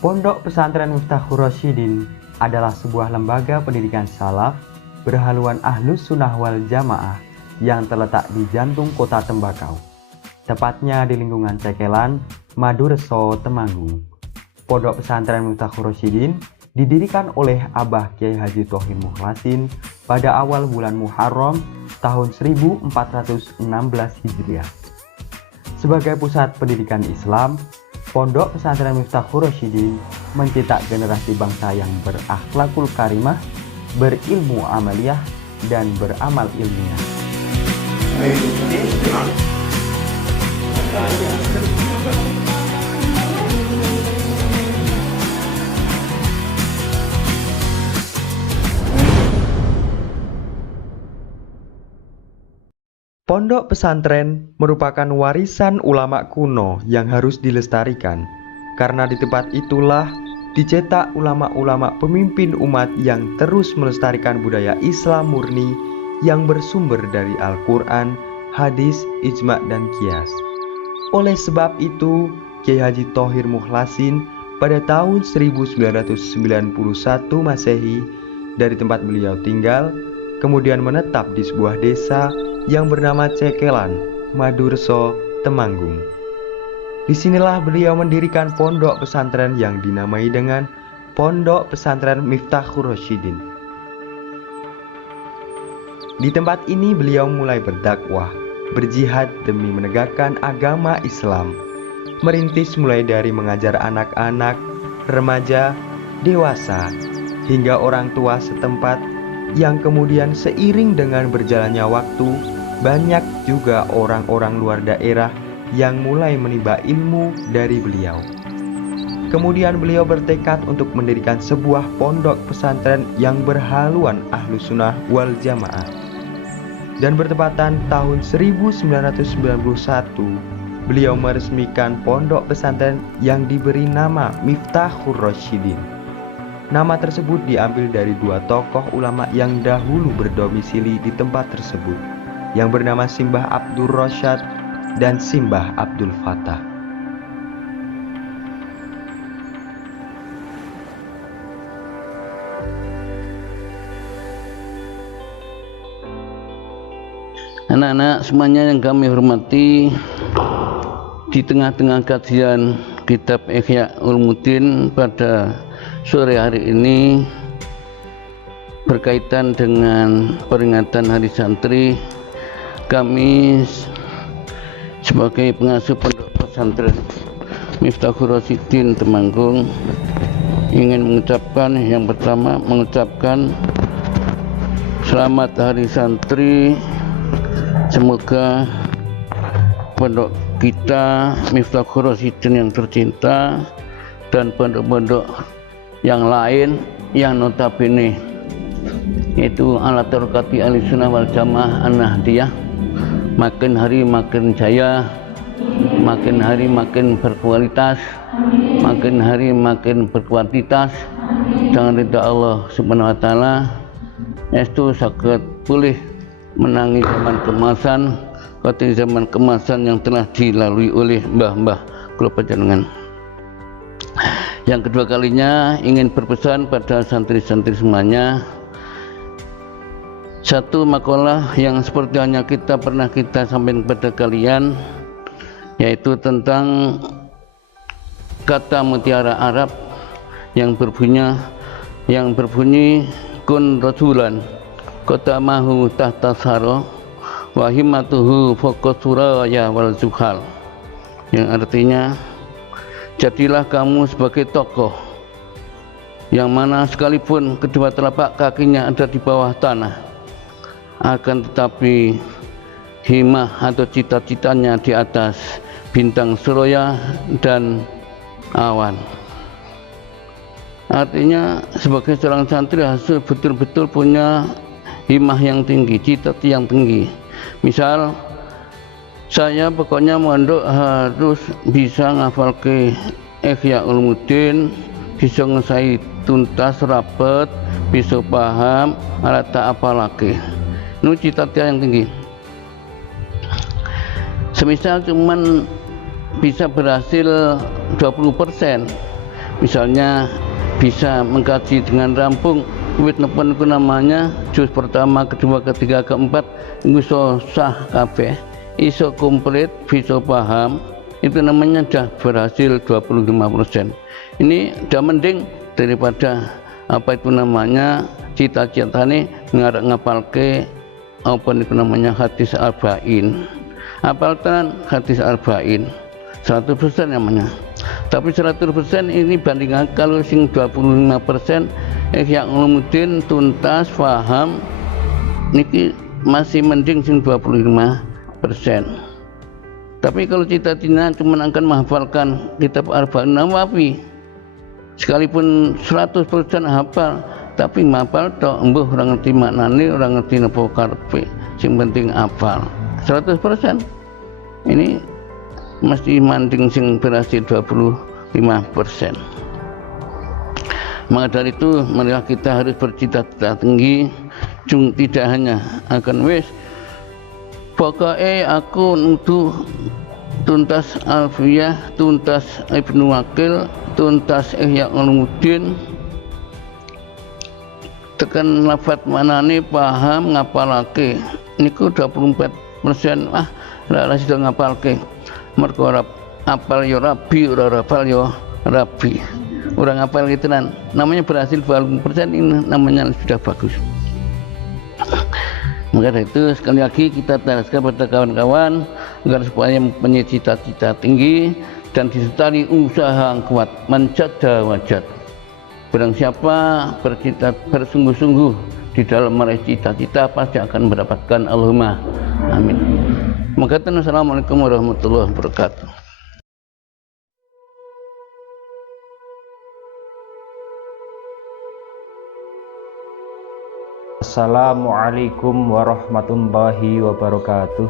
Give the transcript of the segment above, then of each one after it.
Pondok Pesantren Miftahur Rasyidin adalah sebuah lembaga pendidikan salaf berhaluan Ahlus Sunnah wal Jamaah yang terletak di jantung kota Tembakau, tepatnya di lingkungan Cekelan, Madureso, Temanggung. Pondok Pesantren Miftahur Rasyidin didirikan oleh Abah Kyai Haji Thohir Mukhlasin pada awal bulan Muharram tahun 1416 Hijriah. Sebagai pusat pendidikan Islam, Pondok Pesantren Miftahur Rasyidin mencetak generasi bangsa yang berakhlakul karimah, berilmu amaliyah, dan beramal ilmiah. Pondok pesantren merupakan warisan ulama kuno yang harus dilestarikan, karena di tempat itulah dicetak ulama-ulama pemimpin umat yang terus melestarikan budaya Islam murni yang bersumber dari Al-Quran, hadis, ijma, dan qiyas. Oleh sebab itu, Kyai Haji Thohir Mukhlasin pada tahun 1991 Masehi dari tempat beliau tinggal, kemudian menetap di sebuah desa yang bernama Cekelan, Madureso, Temanggung. Disinilah beliau mendirikan pondok pesantren yang dinamai dengan Pondok Pesantren Miftahur Rasyidin. Di tempat ini beliau mulai berdakwah, berjihad demi menegakkan agama Islam, merintis mulai dari mengajar anak-anak, remaja, dewasa, hingga orang tua setempat, yang kemudian seiring dengan berjalannya waktu, banyak juga orang-orang luar daerah yang mulai menimba ilmu dari beliau. Kemudian beliau bertekad untuk mendirikan sebuah pondok pesantren yang berhaluan Ahlus Sunnah wal Jamaah. Dan bertepatan tahun 1991, beliau meresmikan pondok pesantren yang diberi nama Miftahur Rasyidin. Nama tersebut diambil dari dua tokoh ulama yang dahulu berdomisili di tempat tersebut, yang bernama Simbah Abdul Rasyad dan Simbah Abdul Fatah. Anak-anak semuanya yang kami hormati, di tengah-tengah kajian kitab Ihya Ulumuddin pada sore hari ini berkaitan dengan peringatan Hari Santri, kami sebagai pengasuh Pondok Pesantren Miftahur Rasyidin Temanggung ingin mengucapkan, yang pertama mengucapkan selamat Hari Santri. Semoga pondok kita Miftahur Rasyidin yang tercinta dan pondok-pondok yang lain yang notabene yaitu ala tarikati Ahlus Sunnah wal Jamaah An-Nahdiyah makin hari makin jaya, makin hari makin berkualitas, makin hari makin berkuantitas dengan ridha Allah Subhanahu wa taala. Estu saged pulih menangi zaman kemasan, kati zaman kemasan yang telah dilalui oleh mbah-mbah kula panjenengan. Yang kedua kalinya ingin berpesan pada santri-santri semuanya, satu makalah yang seperti hanya pernah kita sampaikan kepada kalian, yaitu tentang kata mutiara Arab yang berbunyi kun rasulan qatamahu tahta saro wa himmatuhu fawqa suraya wal zuhal, yang artinya jadilah kamu sebagai tokoh yang mana sekalipun kedua telapak kakinya ada di bawah tanah, akan tetapi himmah atau cita-citanya di atas bintang suraya dan awan. Artinya sebagai seorang santri harus betul-betul punya himmah yang tinggi, cita-cita yang tinggi. Misal saya pokoknya mondok harus bisa ngafal ke Ihya Ulumuddin, bisa ngesai tuntas rapet, bisa paham, alat tak apa lagi. Ini cita-cita yang tinggi. Semisal cuman bisa berhasil 20%, misalnya bisa mengkaji dengan rampung wit nepon itu namanya juz pertama, kedua, ketiga, keempat iso sah kabeh, iso komplit, bisa paham, itu namanya sudah berhasil 25%. Ini udah mending daripada apa itu namanya cita-citane ngarep ngapalke apa itu namanya hadis arba'in. Hafalkan hadis arba'in 100% namanya. Tapi 100% ini bandingkan kalau sing 25% Ihya Ulumuddin tuntas paham niki masih mending sing 25%. Tapi kalau cita-cita cuma akan menghafalkan kitab Arba'in Nawawi, sekalipun 100% hafal, tapi hafal tok embuh ora ngerti maknane, ora ngerti napa karepe, sing penting hafal 100%. Ini mesti manding sing berhasil 25%. Maka dari itu marilah kita harus bercita-cita tinggi, tidak hanya akan wis pokoknya aku nuduh tuntas Alfiyah, tuntas Ibnu Wakil, tuntas Ihya Ulumuddin, tekan lafaz manane paham ngapalake niku 24%. Lah sudah ngapalke mergo apal ya rabi, ora hafal ya rabi. Orang apal gitu namanya berhasil 20%, ini namanya sudah bagus. Maka dari itu sekali lagi kita teruskan pada kawan-kawan agar supaya mempunyai cita-cita tinggi dan disertai usaha yang kuat, menjada wajad. Barang siapa bersungguh-sungguh di dalam meraih cita-cita pasti akan mendapatkan. Allahumma amin. Maka assalamualaikum warahmatullahi wabarakatuh. Assalamualaikum warahmatullahi wabarakatuh.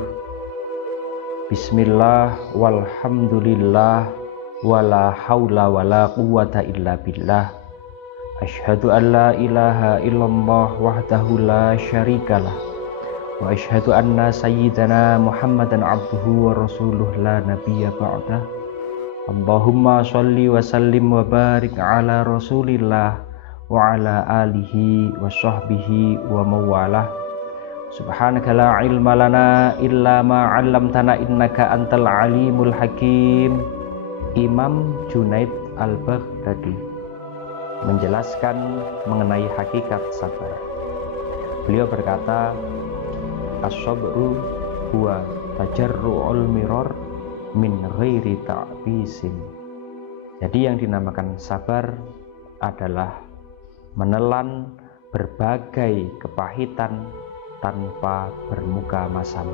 Bismillah walhamdulillah wala haula wala quwwata illa billah. Asyhadu an la ilaha illallah wahdahu la syarikalah wa asyhadu anna sayyidana Muhammadan abduhu wa rasuluh la nabiyya ba'dah. Allahumma sholli wa sallim wa barik ala rasulillah wa ala alihi wa sahbihi wa mawalah. Subhanaka la ilma lana illa ma 'allamtana innaka antal alimul hakim. Imam Junaid Al-Baghdadi menjelaskan mengenai hakikat sabar. Beliau berkata, as-sabru huwa tajarru'ul mirar min ghairi ta'bisin. Jadi yang dinamakan sabar adalah menelan berbagai kepahitan tanpa bermuka masam.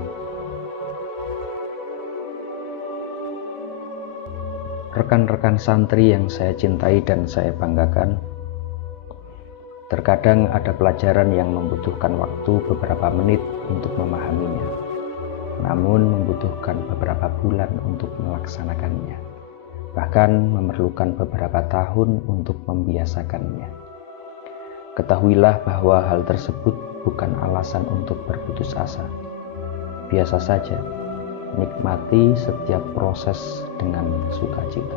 Rekan-rekan santri yang saya cintai dan saya banggakan, terkadang ada pelajaran yang membutuhkan waktu beberapa menit untuk memahaminya, namun membutuhkan beberapa bulan untuk melaksanakannya, bahkan memerlukan beberapa tahun untuk membiasakannya. Ketahuilah bahwa hal tersebut bukan alasan untuk berputus asa. Biasa saja, nikmati setiap proses dengan sukacita.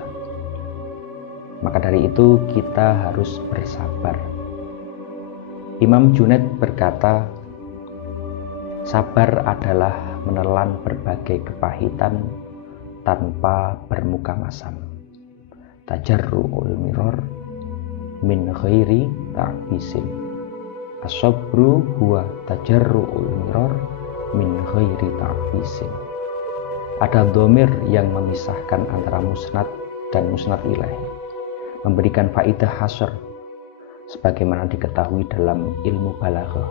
Maka dari itu kita harus bersabar. Imam Junaid berkata, sabar adalah menelan berbagai kepahitan tanpa bermuka masam. Tajarru'ul mirar min ghairi ta'bisin. As-sabru huwa tajarru'ul mirar min ghairi ta'bisin. Ada dhamir yang memisahkan antara musnad dan musnad ilaih, memberikan faidah hasr sebagaimana diketahui dalam ilmu balaghah.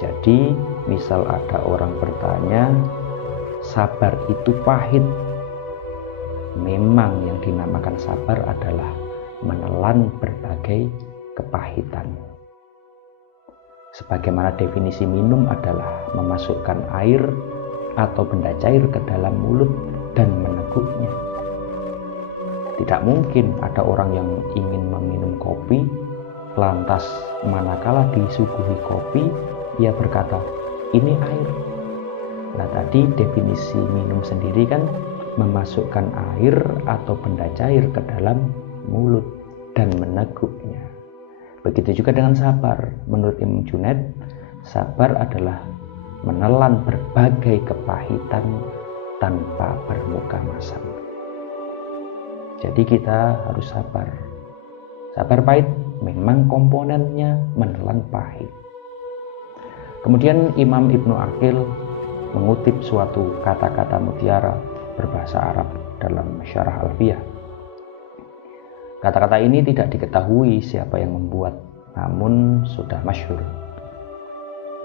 Jadi misal ada orang bertanya, sabar itu pahit. Memang yang dinamakan sabar adalah menelan berbagai kepahitan. Sebagaimana definisi minum adalah memasukkan air atau benda cair ke dalam mulut dan meneguknya. Tidak mungkin ada orang yang ingin meminum kopi, lantas manakala disuguhi kopi, ia berkata, ini air. Nah tadi definisi minum sendiri kan memasukkan air atau benda cair ke dalam mulut dan meneguknya. Begitu juga dengan sabar. Menurut Imam Junaid, sabar adalah menelan berbagai kepahitan tanpa bermuka masam. Jadi kita harus sabar. Sabar pahit memang komponennya menelan pahit. Kemudian Imam Ibnu Aqil mengutip suatu kata-kata mutiara berbahasa Arab dalam Syarah Alfiyah. Kata-kata ini tidak diketahui siapa yang membuat, namun sudah masyhur.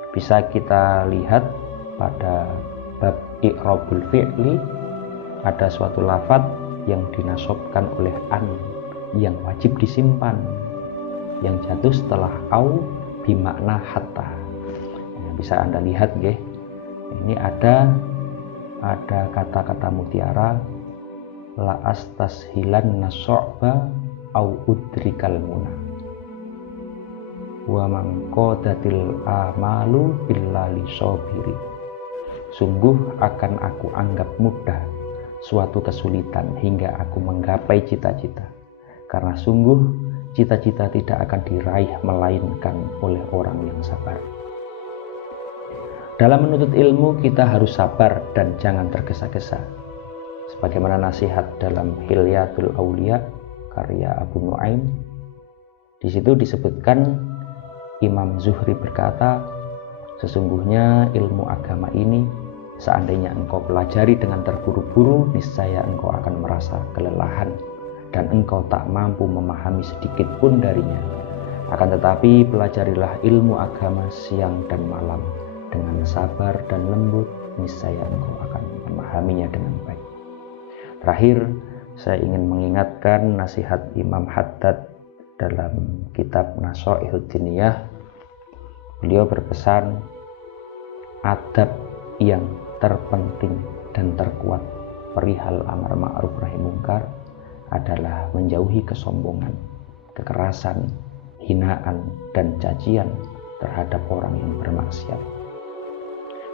Bisa kita lihat pada bab i'rabul fi'li, ada suatu lafaz yang dinasobkan oleh an yang wajib disimpan, yang jatuh setelah au bimakna hatta. Bisa Anda lihat nggih. Ini ada kata-kata mutiara, la astashilan naso'ba au udrikal muna wa mangqadatil amalu billali sobiri. Sungguh akan aku anggap mudah suatu kesulitan hingga aku menggapai cita-cita, karena sungguh cita-cita tidak akan diraih melainkan oleh orang yang sabar. Dalam menuntut ilmu kita harus sabar dan jangan tergesa-gesa. Sebagaimana nasihat dalam Hilyatul Aulia karya Abu Nuaim, di situ disebutkan Imam Zuhri berkata, sesungguhnya ilmu agama ini seandainya engkau pelajari dengan terburu-buru, niscaya engkau akan merasa kelelahan dan engkau tak mampu memahami sedikit pun darinya. Akan tetapi pelajarilah ilmu agama siang dan malam dengan sabar dan lembut, niscaya engkau akan memahaminya dengan baik. Terakhir, saya ingin mengingatkan nasihat Imam Haddad dalam kitab Nasha'ihud Diniyah. Beliau berpesan, adab yang terpenting dan terkuat perihal amar ma'ruf nahi munkar adalah menjauhi kesombongan, kekerasan, hinaan, dan cacian terhadap orang yang bermaksiat.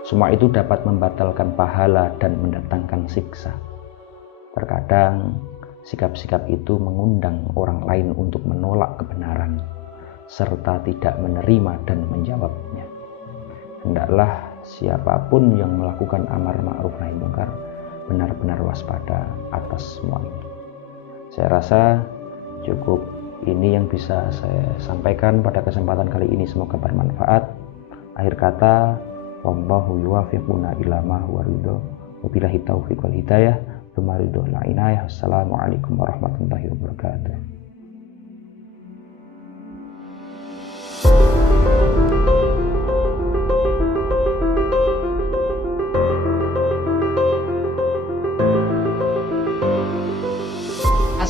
Semua itu dapat membatalkan pahala dan mendatangkan siksa. Terkadang sikap-sikap itu mengundang orang lain untuk menolak kebenaran serta tidak menerima dan menjawabnya. Hendaklah siapapun yang melakukan amar ma'ruf nahi munkar benar-benar waspada atas semua ini. Saya rasa cukup ini yang bisa saya sampaikan pada kesempatan kali ini, semoga bermanfaat. Akhir kata, wallahu yuwaffiquna ila ma huwa ridho, wabillahi taufiq wal hidayah, tsumma ridho la inayah. Assalamualaikum warahmatullahi wabarakatuh.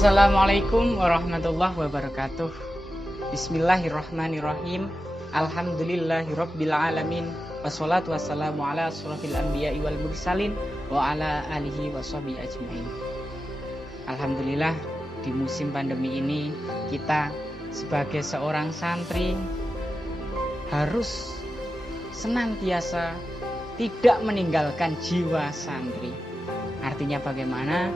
Assalamualaikum warahmatullahi wabarakatuh. Bismillahirrahmanirrahim. Alhamdulillahirabbil alamin. Wassalatu wassalamu ala asrofil anbiya'i wal mursalin wa ala alihi washabihi ajmain. Alhamdulillah, di musim pandemi ini kita sebagai seorang santri harus senantiasa tidak meninggalkan jiwa santri. Artinya bagaimana?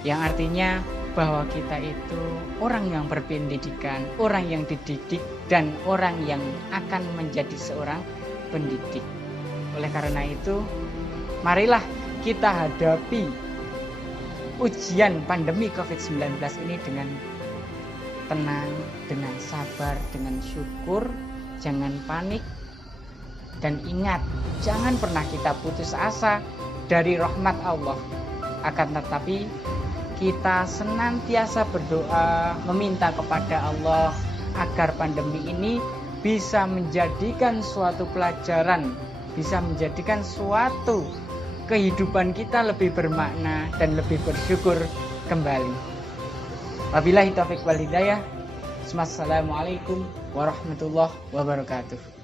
Yang artinya bahwa kita itu orang yang berpendidikan, orang yang dididik, dan orang yang akan menjadi seorang pendidik. Oleh karena itu, marilah kita hadapi ujian pandemi COVID-19 ini dengan tenang, dengan sabar, dengan syukur, jangan panik, dan ingat, jangan pernah kita putus asa dari rahmat Allah. Akan tetapi kita senantiasa berdoa, meminta kepada Allah agar pandemi ini bisa menjadikan suatu pelajaran, bisa menjadikan suatu kehidupan kita lebih bermakna dan lebih bersyukur kembali. Wabillahi taufiq wal hidayah. Assalamualaikum warahmatullahi wabarakatuh.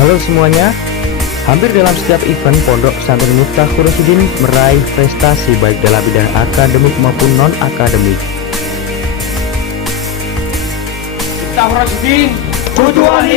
Halo semuanya, hampir dalam setiap event Pondok Pesantren Miftah Khurosudin meraih prestasi baik dalam bidang akademik maupun non-akademik. Miftah Khurosudin, tujuan